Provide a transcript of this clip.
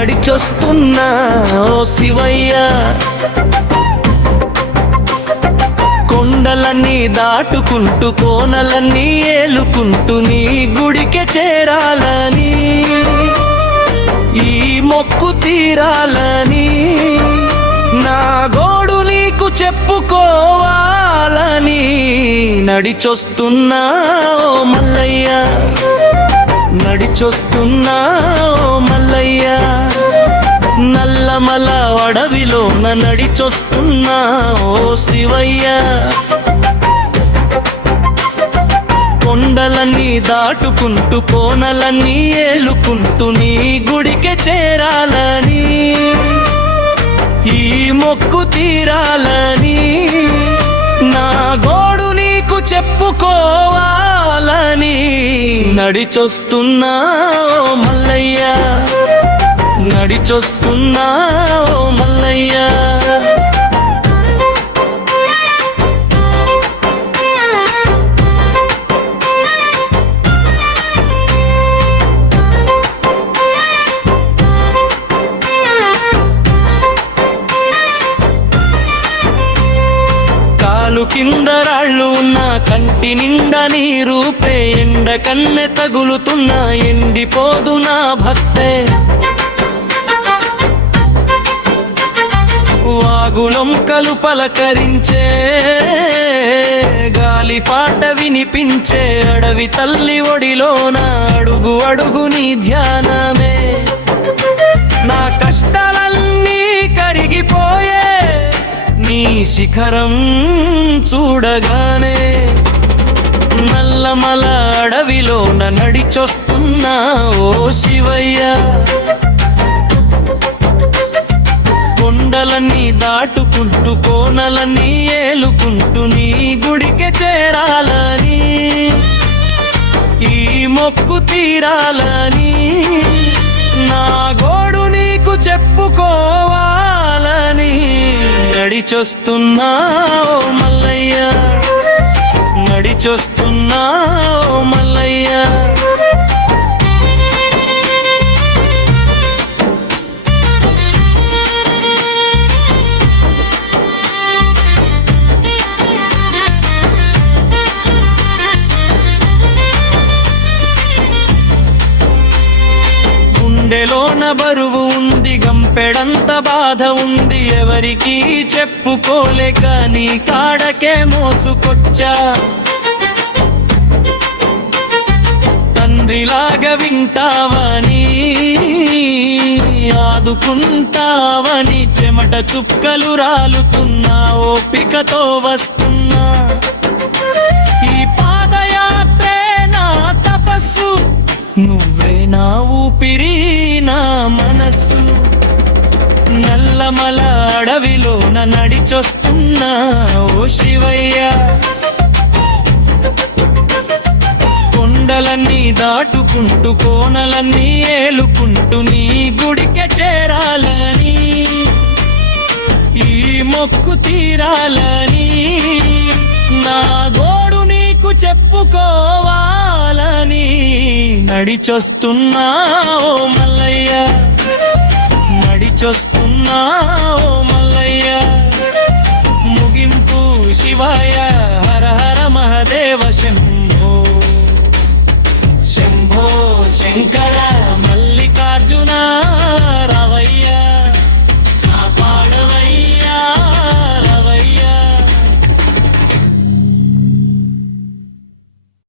నడిచొస్తున్నా ఓ శివయ్య. కొండలన్నీ దాటుకుంటూ కోనలన్నీ ఏలుకుంటూ నీ గుడికే చేరాలని, ఈ మొక్కు తీరాలని, నా గోడు నీకు చెప్పుకోవాలని నడిచొస్తున్నా ఓ మల్లయ్య, నడిచొస్తున్నా ఓ మల్లయ్య. నల్లమల అడవిలోన నడిచొస్తున్నా ఓ శివయ్య. కొండలన్నీ దాటుకుంటూ కోనలన్నీ ఏలుకుంటూ నీ గుడికే చేరాలని, ఈ మొక్కు తీరాలని, నా గోడు నీకు చెప్పుకోవాలని నడిచొస్తున్నా ఓ మల్లయ్య, నడిచొస్తున్నా ఓ మల్లయ్య. కాలు కింద రాళ్ళు ఉన్న కంటి నిండా నీ రూపే, ఎండ కన్నె తగులుతున్నా ఎండిపోదు నా భక్తే. వాగులొంకలు పలకరించే, గాలి పాట వినిపించే, అడవి తల్లి ఒడిలోన అడుగు అడుగు నీ ధ్యానమే. నా కష్టాలన్నీ కరిగిపోయే నీ శిఖరం చూడగానే, నల్లమల అడవిలోన నడిచొస్తున్నా ఓ శివయ్య. కొండలన్నీ దాటుకుంటూ కోనలన్నీ ఏలుకుంటూ నీ గుడికే చేరాలని, ఈ మొక్కు తీరాలని, నా గోడు నీకు చెప్పుకోవాలని నడిచొస్తున్నా ఓ మల్లయ్య, నడిచొస్తున్నా ఓ మల్లయ్య. గుండెలోన బరువు ఉంది, గంపెడంత బాధ ఉంది, ఎవరికి చెప్పుకోలేక నీ కాడకే మోసుకొచ్చా. తండ్రిలాగా వింటావని, ఆదుకుంటావని, చెమట చుక్కలు రాలుతున్నా ఓపికతో వస్తున్నా. ఈ పాదయాత్రే నా తపస్సు, నువ్వే నా ఊపిరి నా మనస్సు. నల్లమల అడవిలోన నడిచొస్తున్నా ఓ శివయ్య. కొండలన్నీ దాటుకుంటూ కోనలన్నీ ఏలుకుంటూ నీ గుడికే చేరాలని, ఈ మొక్కు తీరాలని, నా గోడు నీకు చెప్పుకోవాలని నడిచొస్తున్నా ఓ మల్లయ్య, నడిచొస్తున్నా ఓ మల్లయ్య. ముగింపు శివయ్య.